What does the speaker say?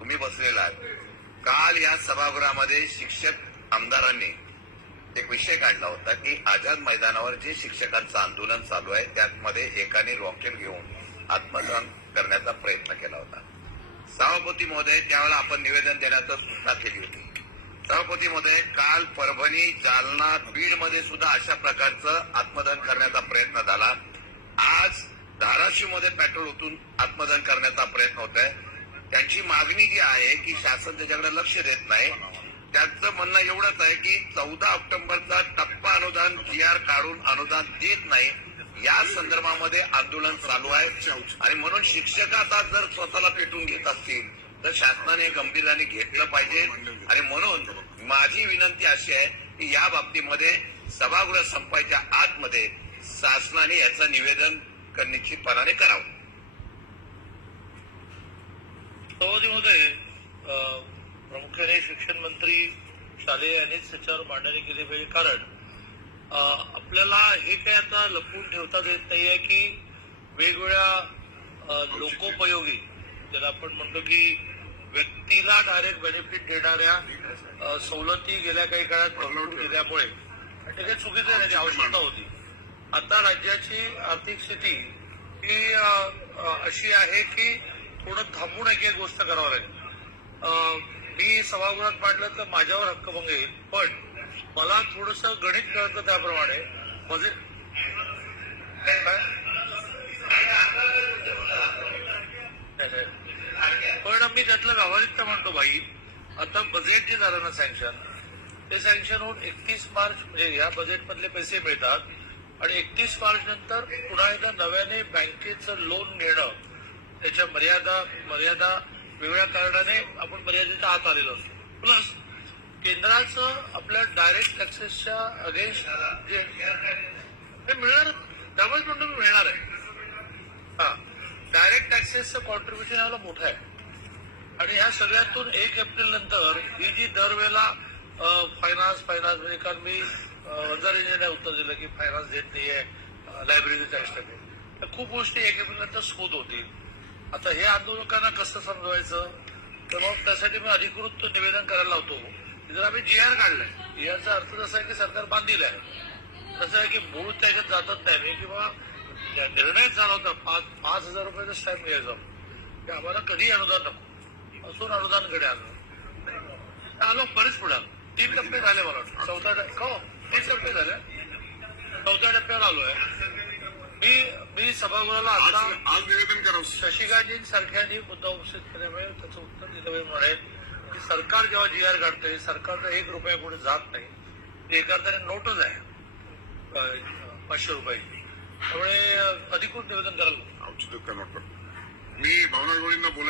तुम्ही बसलेला आहात. काल या सभागृहामध्ये शिक्षक आमदारांनी एक विषय काढला होता की आझाद मैदानावर जे शिक्षकांचं आंदोलन चालू आहे त्यामध्ये एकाने रॉकेट घेऊन आत्मदान करण्याचा प्रयत्न केला होता. सभापती महोदय त्यावेळेला आपण निवेदन देण्याचं सूचना केली होती. सभापती महोदय काल परभणी जालना बीडमध्ये सुद्धा अशा प्रकारचं आत्मदान करण्याचा प्रयत्न झाला. आज धाराशिवमध्ये पेट्रोल ओतून आत्मदान करण्याचा प्रयत्न होत आहे त्यांची मागणी जी आहे की शासन त्याच्याकडे लक्ष देत नाही त्यांचं म्हणणं एवढंच आहे की चौदा ऑक्टोबरचा टप्पा अनुदान जी आर काढून अनुदान देत नाही या संदर्भामध्ये आंदोलन चालू आहे. आणि म्हणून शिक्षक आता जर स्वतःला पेटून घेत असतील तर शासनाने गंभीराने घेतलं पाहिजे. आणि म्हणून माझी विनंती अशी आहे की या बाबतीमध्ये सभागृह संपायच्या आतमध्ये शासनाने याचं निवेदन निश्चितपणाने करावं. सभापती महोदय प्रामुख्याने शिक्षण मंत्री शालेय यांनीच त्याच्यावर मांडणी केली पाहिजे. कारण आपल्याला हे काही आता लपवून ठेवता येत नाहीये की वेगवेगळ्या लोकोपयोगी ज्याला आपण म्हणतो की व्यक्तीला डायरेक्ट बेनिफिट देणाऱ्या सवलती गेल्या काही काळात प्रमोट केल्यामुळे आणि ते काही चुकीचं त्याची आवश्यकता होती. आता राज्याची आर्थिक स्थिती ही अशी आहे की थोडं थांबून एक एक गोष्ट करावं लागेल. मी सभागृहात मांडलं तर माझ्यावर हक्कभंग येईल. पण मला थोडस गणित कळतं त्याप्रमाणे. म्हणजे काय? पण मी त्यातलं व्यावहारिकता म्हणतो भाई आता बजेट जे झालं ना सँक्शन ते सँक्शन होऊन एकतीस मार्च म्हणजे या बजेटमधले पैसे मिळतात. आणि एकतीस मार्च नंतर पुन्हा एकदा नव्याने बँकेचं लोन घेणं त्याच्या मर्यादा मर्यादा वेगळ्या कारणाने आपण मर्यादेच्या आत आलेलो असतो. प्लस केंद्राचं आपल्या डायरेक्ट टॅक्सेसच्या अगेन्स्ट जे हे मिळणार त्यामुळेच म्हणतो मी मिळणार आहे. हा डायरेक्ट टॅक्सेसचं कॉन्ट्रीब्युशन याला मोठं आहे. आणि ह्या सगळ्यातून एक एप्रिल नंतर ही जी दरवेळेला फायनान्स फायनान्स म्हणजे कारण मी वंजारीने उत्तर दिलं की फायनान्स देत नाहीये लायब्ररी टॅक्स टाकेल खूप गोष्टी एक एप्रिल नंतर स्मूथ होतील. आता हे आंदोलकांना कसं समजवायचं? तर मग त्यासाठी मी अधिकृत निवेदन करायला लावतो. जर आम्ही जी आर काढलाय जी आरचा अर्थ जसा आहे की सरकार बांधील आहे. तसं आहे की मूळ त्याच्यात जातच नाही. म्हणजे किंवा निर्णयच झाला होता पाच पाच हजार रुपयाचा स्टॅम्प घ्यायचा. ते आम्हाला कधी अनुदान नको. असून अनुदानकडे आलो. आलो बरेच पुढे आलो. तीन टप्पे झाले मला वाटतं. चौथा टप्पे हो तीन टप्पे झाले. चौथ्या टप्प्यावर आलो आहे मी मी सभागृहाला आज आता आज निवेदन करा शशिकांत सारख्यांनी मुद्दा उपस्थित केल्यामुळे त्याचं उत्तर दिलं पाहिजे म्हणेल की सरकार जेव्हा जी आर काढतंय सरकारचा एक रुपया पुढे जात नाही. ते एका अर्थाने नोटच आहे. अं, पाचशे रुपयाची. त्यामुळे अधिकृत निवेदन करायला औषध मी भावना गवळींना बोलायला